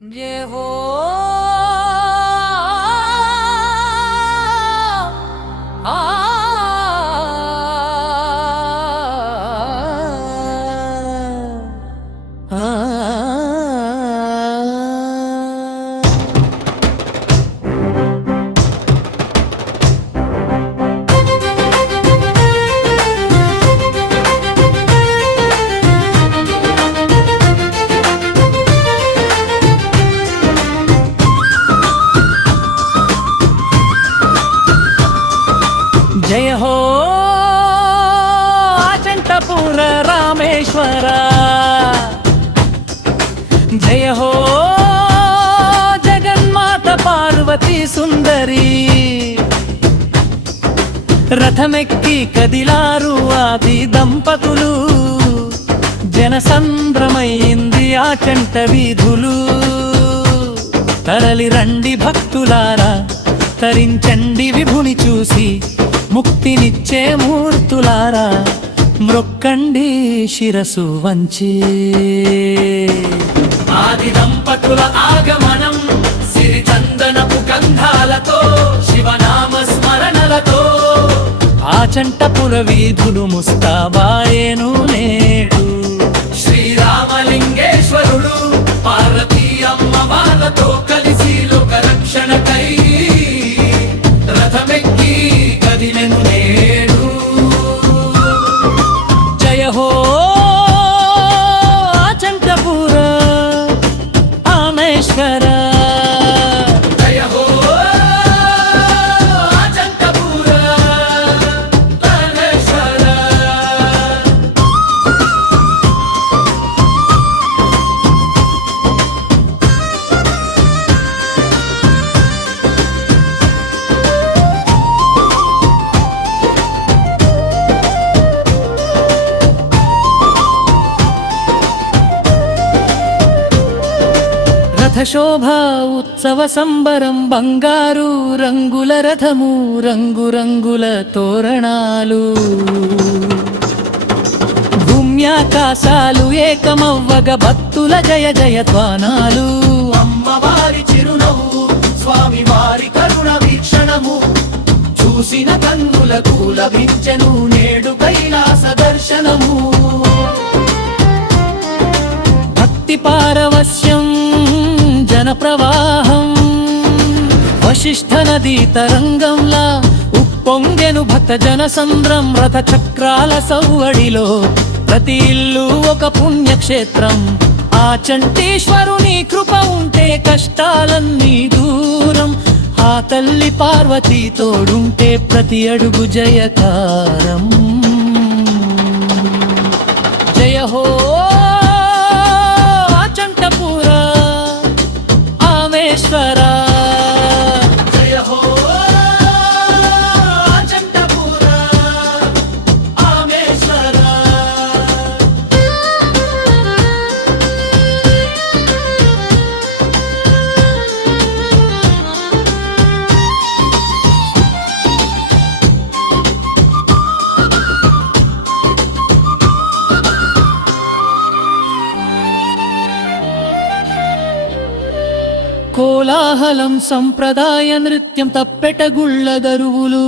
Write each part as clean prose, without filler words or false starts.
जय हो जय हो आचंतपुर रामेश्वर जय हो जगन्माता पार्वती सुंदरी రథమెక్కి కదిలారు ఆది దంపతులు జనసంద్రమైంది ఆచంట వీధులు తరలి రండి భక్తులారా తరించండి విభుని చూసి ముక్తినిచ్చే మూర్తులారా మ్రొక్కండి శిరసు వంచి ఆది దంపతుల ఆగమనం సిరి చందనపు గంధాలతో శివనామ స్మరణలతో ఆచంటపుర వీధులు ముస్తాబాయేను నేడు శ్రీరామలింగేశ్వరుడు పార్వతీ అమ్మవార్లతో కలిసి లోక రక్షణకై రథమెక్కి కదిలెను నేడు జయ హో ఆచంటపుర రామేశ్వర రథశోభా ఉత్సవ సంబరం బంగారు రంగుల రథము రంగురంగుల తోరణాలు భూమ్యాకాశాలు ఏకమవ్వగ భక్తుల జయ జయధ్వానాలు అమ్మవారి చిరునవ్వు స్వామి వారి కరుణ వీక్షణము చూసిన కన్నులకు లభించెను నేడు కైలాస దర్శనము భక్తి పారవశ్యం జన ప్రవాహం వశిష్ఠ నదీ తరంగంలా ఉప్పొంగెను భక్త జన సంద్రం రథ చక్రాల సౌవడిలో ప్రతి ఇల్లు ఒక పుణ్యక్షేత్రం ఆచంటేశ్వరుని కృప ఉంటే కష్టాలన్నీ దూరం ఆ తల్లి పార్వతీ తోడుంటే ప్రతి అడుగు జయకారం జయ హో రామేశ్వరా జయ హో ఆచంటపుర రామేశ్వరా కోలాహలం సంప్రదాయ నృత్యం తప్పెటగుళ్ళ దరువులు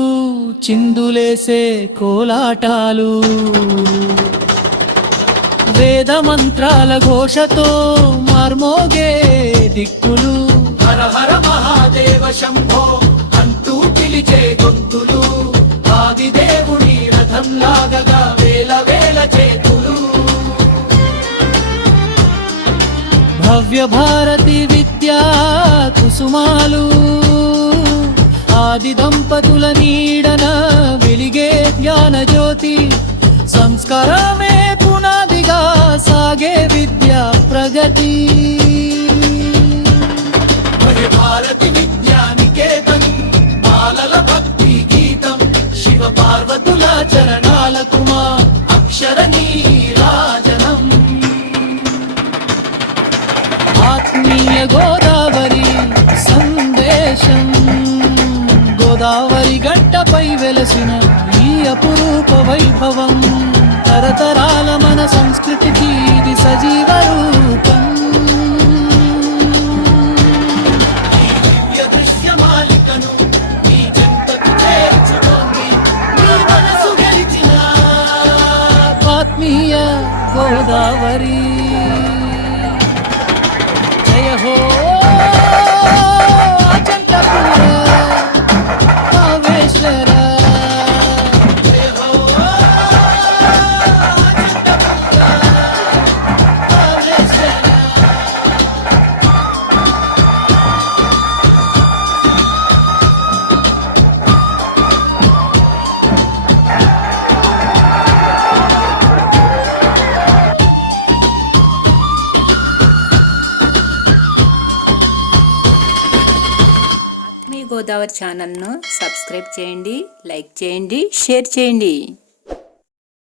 చిందులేసే కోలాటాలు వేద మంత్రాల ఘోషతో మార్మోగే దిక్కులు హర హర మహాదేవ శంభో అంటూ పిలిచే గొంతులు ఆదిదేవుని రథం లాగగా వేల వేల చేతులు భవ్య భారతి విద్యా కుసుమాలు ఆది దంపతుల నీడన వెలిగే జ్ఞాన జ్యోతి సంస్కారమే పునాదిగా సాగే విద్యా ప్రగతి భారతి విద్యానికేతన్ బాలల భక్తి గీతం శివ పార్వతుల చరణాలకు మా అక్షర నీరాజనం ఆత్మీయ గోదావరి సందేశం గోదావరి గడ్డపై వెలసిన ఈ అపురూప వైభవం తరతరాల మన సంస్కృతికి ఇది సజీవ రూపం గోదావరి జయ హో అచంతపుర కాళేశ్వర జయ హో అచంతపుర కాళేశ్వర మీ గోదావరి ఛానల్ను సబ్స్క్రైబ్ చేయండి, లైక్ చేయండి, షేర్ చేయండి.